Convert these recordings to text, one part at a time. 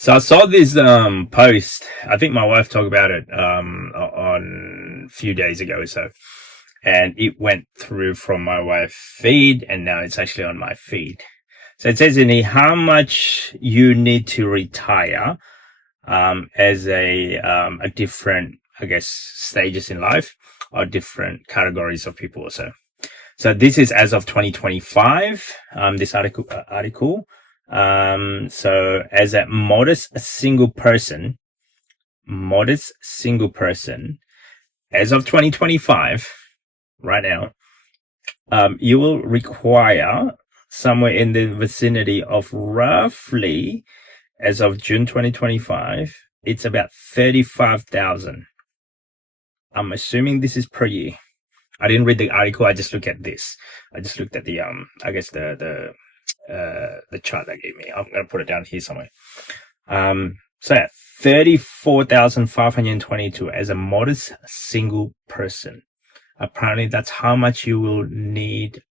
So I saw this post. I think my wife talked about it on a few days ago or so, and it went through from my wife's feed, and now it's actually on my feed. So it says in here how much you need to retire as a different, I guess, stages in life or different categories of people or so. So this is as of 2025. This article. So as a modest single person, as of 2025, right now, you will require somewhere in the vicinity of roughly, as of June 2025, it's about 35,000. I'm assuming this is per year. I didn't read the article. I just looked at this. I just looked at the, I guess the chart they gave me. I'm going to put it down here somewhere. So yeah, 34,522 as a modest single person. Apparently that's how much you will need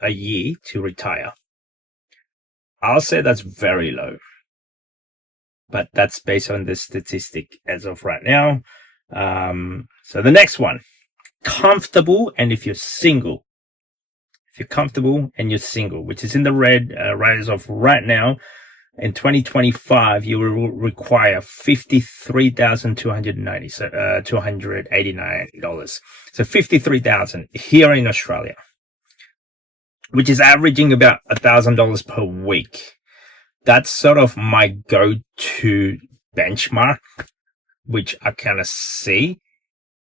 a year to retire. I'll say that's very low, but that's based on the statistic as of right now. So the next one, comfortable. And if you're single, which is in the red, right as of right now, in 2025, you will require $53,290, so $289. So 53,000 here in Australia, which is averaging about $1,000 per week. That's sort of my go-to benchmark, which I kind of see.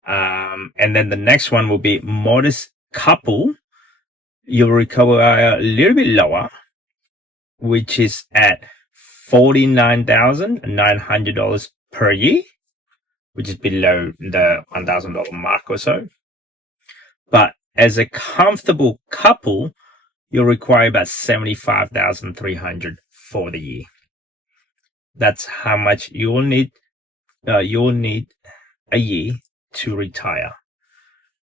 And then the next one will be modest couple. You'll recover a little bit lower, which is at $49,900 per year, which is below the $1,000 mark or so. But as a comfortable couple, you'll require about $75,300 for the year. That's how much you'll need a year to retire.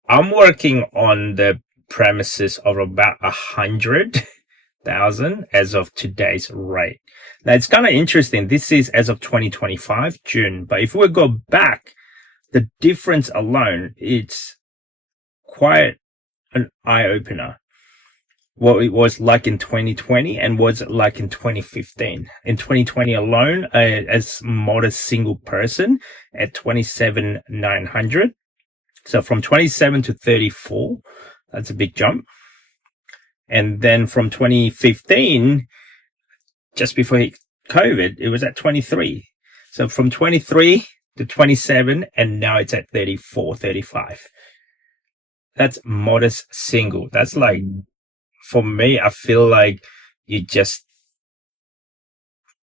I'm working on the premises of about 100,000 as of today's rate. Now it's kind of interesting. This is as of 2025 June, but if we go back, the difference alone, it's quite an eye opener. What it was like in 2020 and was it like in 2015. In 2020 alone, as modest single person at 27,900. So from 27 to 34, that's a big jump. And then from 2015, just before COVID, it was at 23. So from 23 to 27, and now it's at 34, 35. That's modest single. That's like, for me, I feel like you just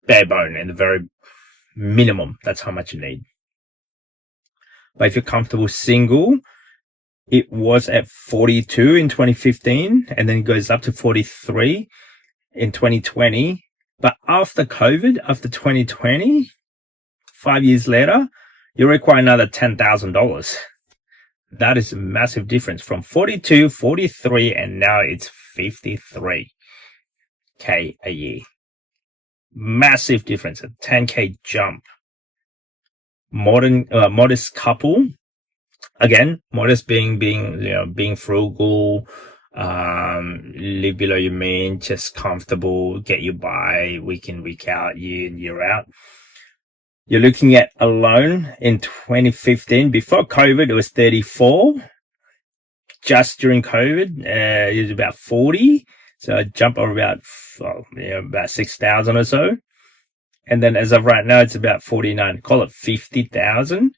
bare bone and the very minimum. That's how much you need. But if you're comfortable single, it was at 42 in 2015, and then it goes up to 43 in 2020. But after COVID, after 2020, 5 years later, you require another $10,000. That is a massive difference from 42, 43, and now it's 53K a year. Massive difference, a 10K jump. Modest couple. Again, modest being frugal, live below your means, just comfortable, get you by week in, week out, year in, year out. You're looking at alone in 2015, before COVID, it was 34. Just during COVID, it was about 40. So a jump of about 6,000 or so. And then as of right now, it's about 49, call it 50,000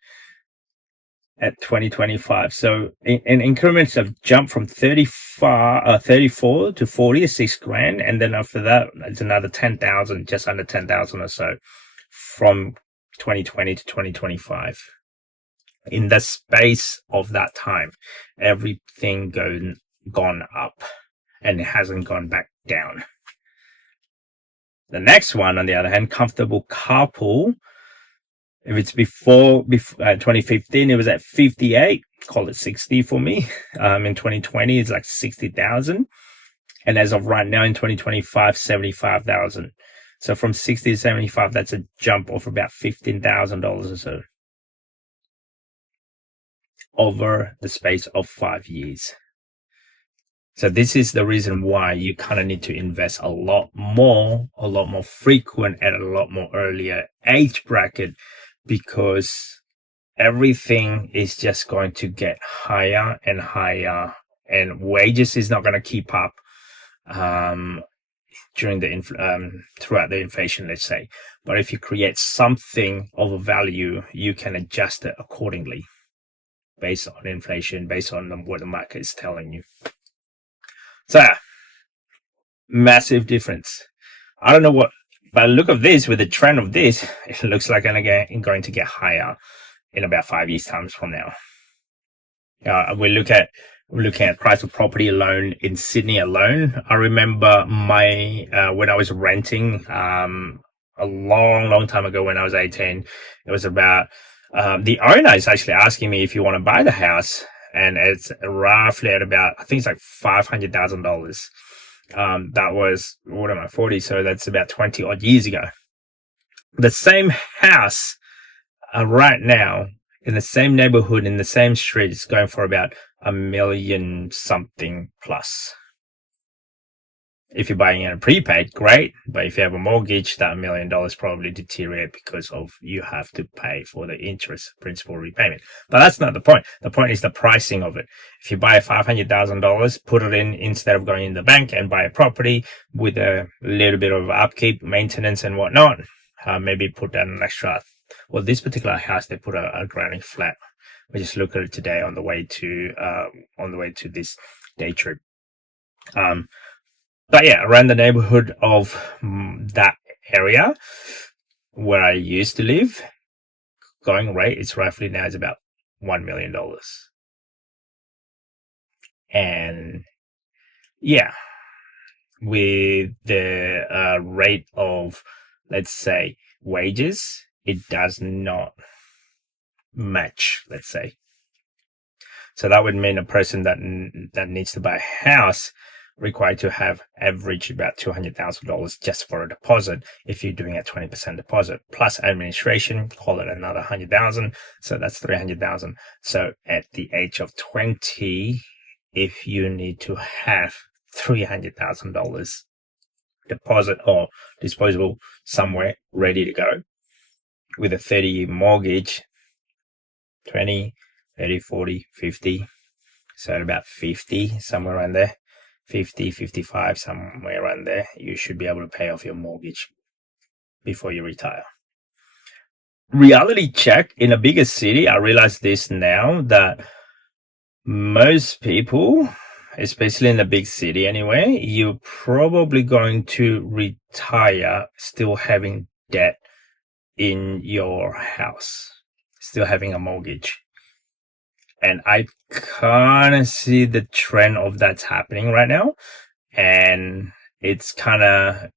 at 2025. So in increments of jump from 34 to 40 is $6,000. And then after that, it's another 10,000, just under 10,000 or so from 2020 to 2025. In the space of that time, everything gone up and it hasn't gone back down. The next one, on the other hand, comfortable couple. If it's before 2015, it was at 58, call it 60 for me. In 2020, it's like 60,000. And as of right now in 2025, 75,000. So from 60 to 75, that's a jump of about $15,000 or so over the space of 5 years. So this is the reason why you kind of need to invest a lot more frequent, at a lot more earlier age bracket, because everything is just going to get higher and higher, and wages is not going to keep up during the throughout the inflation, let's say. But if you create something of a value, you can adjust it accordingly based on inflation, based on what the market is telling you. So massive difference. I don't know what, by the look of this, with the trend of this, it looks like it's going to get higher in about 5 years' time from now. We're looking at price of property alone in Sydney alone. I remember when I was renting a long time ago, when I was 18, it was about the owner is actually asking me if you want to buy the house, and it's roughly at about, I think it's like $500,000. That was, what am I, 40? So that's about 20 odd years ago. The same house right now in the same neighborhood, in the same street, is going for about $1 million something plus. If you're buying it a prepaid, great. But if you have a mortgage, that $1 million probably deteriorate because of you have to pay for the interest, principal repayment. But that's not the point. The point is the pricing of it. If you buy $500,000, put it in instead of going in the bank and buy a property with a little bit of upkeep, maintenance and whatnot, maybe put down an extra. Well, this particular house, they put a granite flat. We just looked at it today on the way to this day trip. But yeah, around the neighborhood of that area where I used to live, going rate is roughly now is about $1 million. And yeah, with the rate of, let's say, wages, it does not match, let's say. So that would mean a person that needs to buy a house required to have average about $200,000 just for a deposit. If you're doing a 20% deposit plus administration, call it another $100,000. So that's $300,000. So at the age of 20, if you need to have $300,000 deposit or disposable somewhere ready to go with a 30-year mortgage, 20, 30, 40, 50. So at about 50, somewhere around there. 50, 55, somewhere around there, you should be able to pay off your mortgage before you retire. Reality check, in a bigger city, I realize this now, that most people, especially in the big city anyway, you're probably going to retire still having debt in your house, still having a mortgage. And I kind of see the trend of that's happening right now. And it's kind of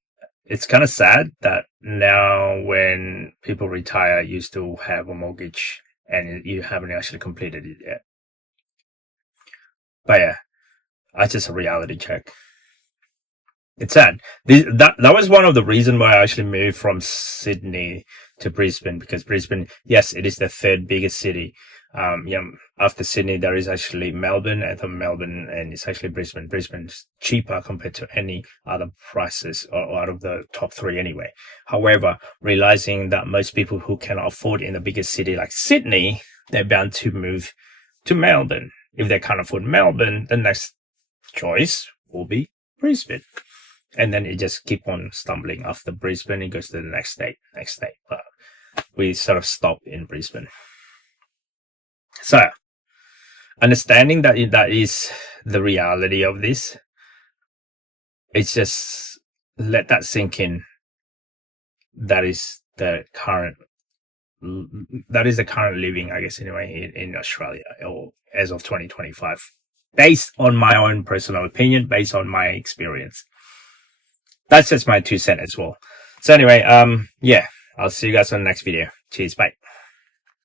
sad that now when people retire, you still have a mortgage and you haven't actually completed it yet. But yeah, that's just a reality check. It's sad. That was one of the reasons why I actually moved from Sydney to Brisbane, because Brisbane, yes, it is the third biggest city. After Sydney, there is actually Melbourne, and it's actually Brisbane. Brisbane's cheaper compared to any other prices or out of the top three anyway. However, realizing that most people who cannot afford in the biggest city like Sydney, they're bound to move to Melbourne. If they can't afford Melbourne, the next choice will be Brisbane. And then it just keep on stumbling. After Brisbane, it goes to the next state. But we sort of stop in Brisbane. So, understanding that is the reality of this, it's just let that sink in. That is the current living, I guess, anyway, in Australia, or as of 2025, based on my own personal opinion, based on my experience. That's just my 2 cents as well. So anyway, yeah, I'll see you guys on the next video. Cheers, bye.